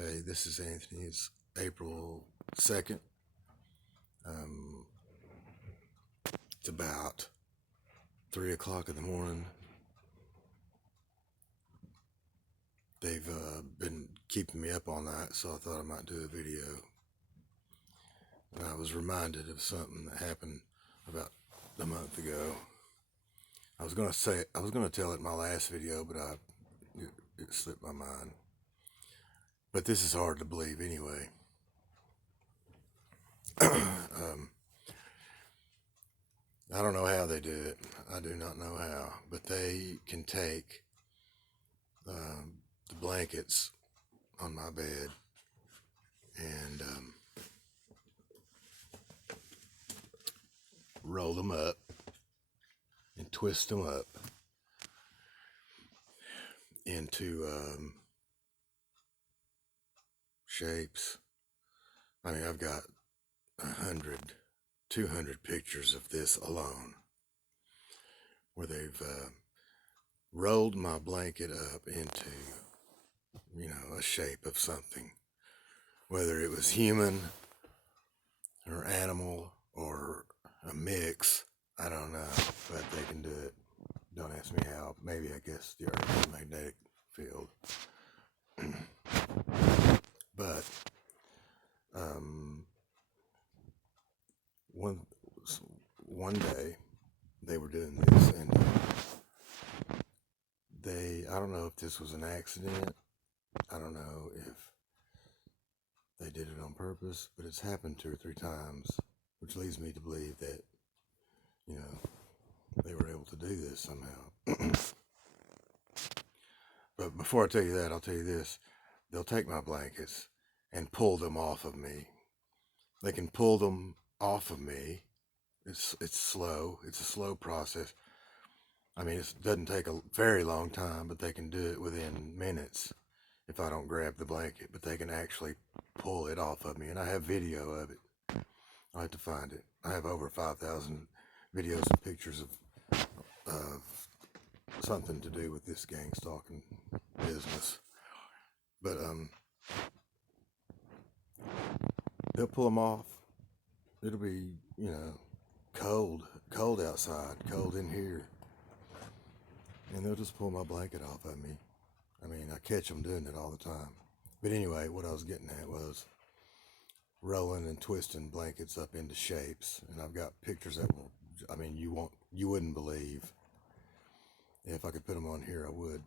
Hey, this is Anthony. It's April 2nd. It's about 3 o'clock in the morning. They've been keeping me up all night, so I thought I might do a video. And I was reminded of something that happened about a month ago. I was going to tell it in my last video, but it slipped my mind. But this is hard to believe anyway. I don't know how they do it. I do not know how, but they can take the blankets on my bed and roll them up and twist them up into shapes. I mean, I've got 100, 200 pictures of this alone, where they've rolled my blanket up into, a shape of something, whether it was human or animal or a mix. I don't know, but they can do it. Don't ask me how. Maybe, I guess, the Earth's magnetic field. But one day they were doing this, and I don't know if this was an accident. I don't know if they did it on purpose, but it's happened 2 or 3 times, which leads me to believe that, they were able to do this somehow. But before I tell you that, I'll tell you this. They'll take my blankets and pull them off of me. They can pull them off of me. It's slow. It's a slow process. I mean, it doesn't take a very long time, but they can do it within minutes if I don't grab the blanket. But they can actually pull it off of me, and I have video of it. I'll have to find it. I have over 5,000 videos and pictures of something to do with this gang stalking business. But they'll pull them off. It'll be, cold outside, cold in here, and they'll just pull my blanket off of me. I mean, I catch them doing it all the time. But anyway, what I was getting at was rolling and twisting blankets up into shapes, and I've got pictures that will, you wouldn't believe. If I could put them on here, I would.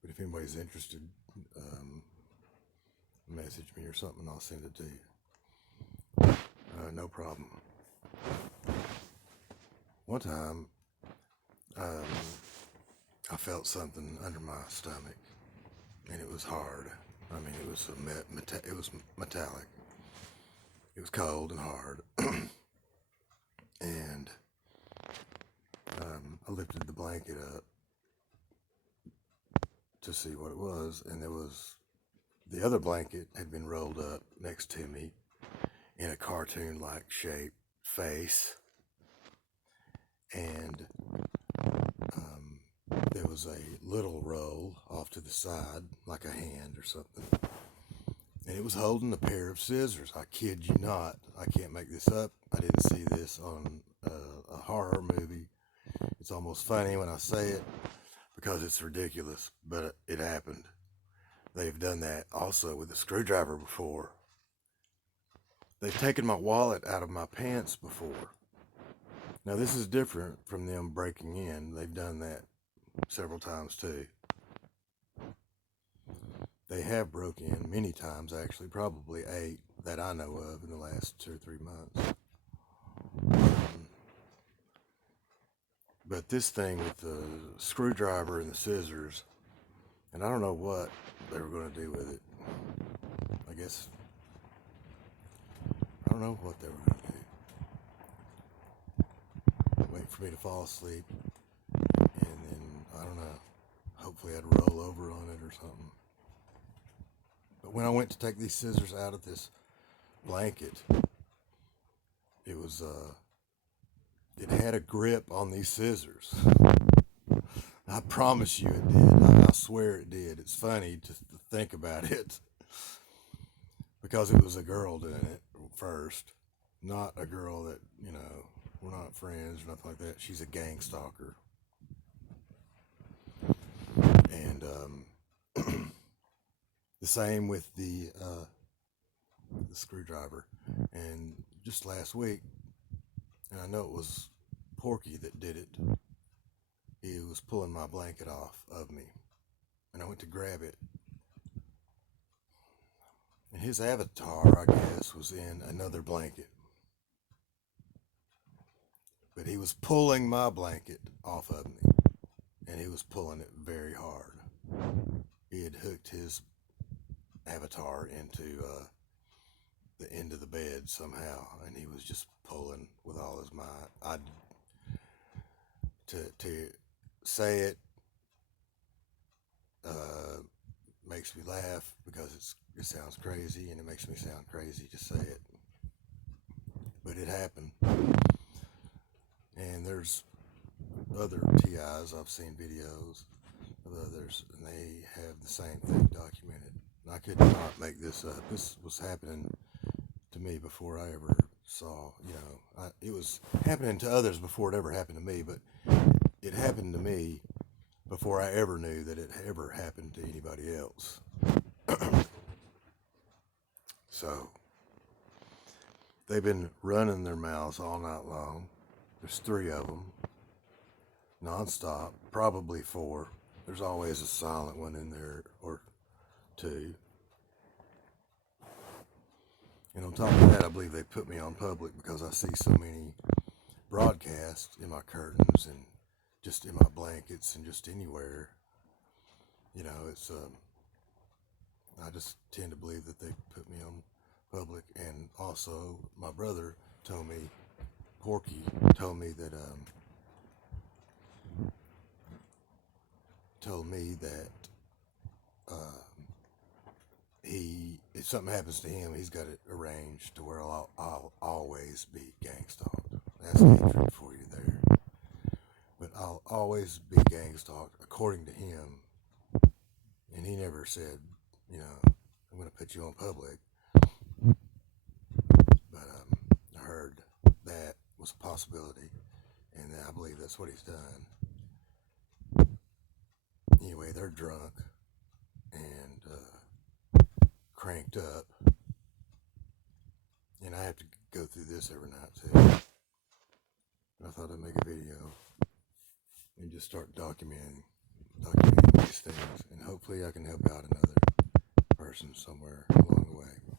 But if anybody's interested, message me or something, I'll send it to you. No problem. One time, I felt something under my stomach, and it was hard. I mean, it was it was metallic. It was cold and hard, and I lifted the blanket up to see what it was, and the other blanket had been rolled up next to me in a cartoon-like shaped face, and there was a little roll off to the side, like a hand or something, and it was holding a pair of scissors. I kid you not. I can't make this up. I didn't see this on a horror movie. It's almost funny when I say it because it's ridiculous, but it happened. They've done that also with a screwdriver before. They've taken my wallet out of my pants before. Now, this is different from them breaking in. They've done that several times too. They have broke in many times, actually, probably 8 that I know of in the last 2 or 3 months. But this thing with the screwdriver and the scissors, and I don't know what they were going to do with it. I guess, I don't know what they were going to do. Wait for me to fall asleep, and then, I don't know, hopefully I'd roll over on it or something. But when I went to take these scissors out of this blanket, it was, it had a grip on these scissors. I promise you it did. I swear. swear it did. It's funny to think about it because it was a girl doing it first, not a girl that, we're not friends or nothing like that. She's a gang stalker. And the same with the screwdriver. And just last week, and I know it was Porky that did it, he was pulling my blanket off of me. And I went to grab it. And his avatar, I guess, was in another blanket. But he was pulling my blanket off of me. And he was pulling it very hard. He had hooked his avatar into the end of the bed somehow. And he was just pulling with all his might. To say it makes me laugh because it sounds crazy, and it makes me sound crazy to say it. But it happened. And there's other TIs, I've seen videos of others, and they have the same thing documented. And I could not make this up. This was happening to me before I ever saw, it was happening to others before it ever happened to me, but it happened to me before I ever knew that it ever happened to anybody else. So, they've been running their mouths all night long. There's 3 of them, nonstop, probably 4. There's always a silent one in there, or 2. And on top of that, I believe they put me on public because I see so many broadcasts in my curtains and just in my blankets and just anywhere. It's I just tend to believe that they put me on public. And also, my brother told me, Porky told me that if something happens to him, he's got it arranged to where I'll always be gang stalked. That's hatred for you there. But I'll always be gang stalked according to him. And he never said, I'm going to put you on public. But I heard that was a possibility, and I believe that's what he's done. Anyway, they're drunk and cranked up, and I have to go through this every night too. I thought I'd make a video and just start documenting these things, and hopefully I can help out another person somewhere along the way.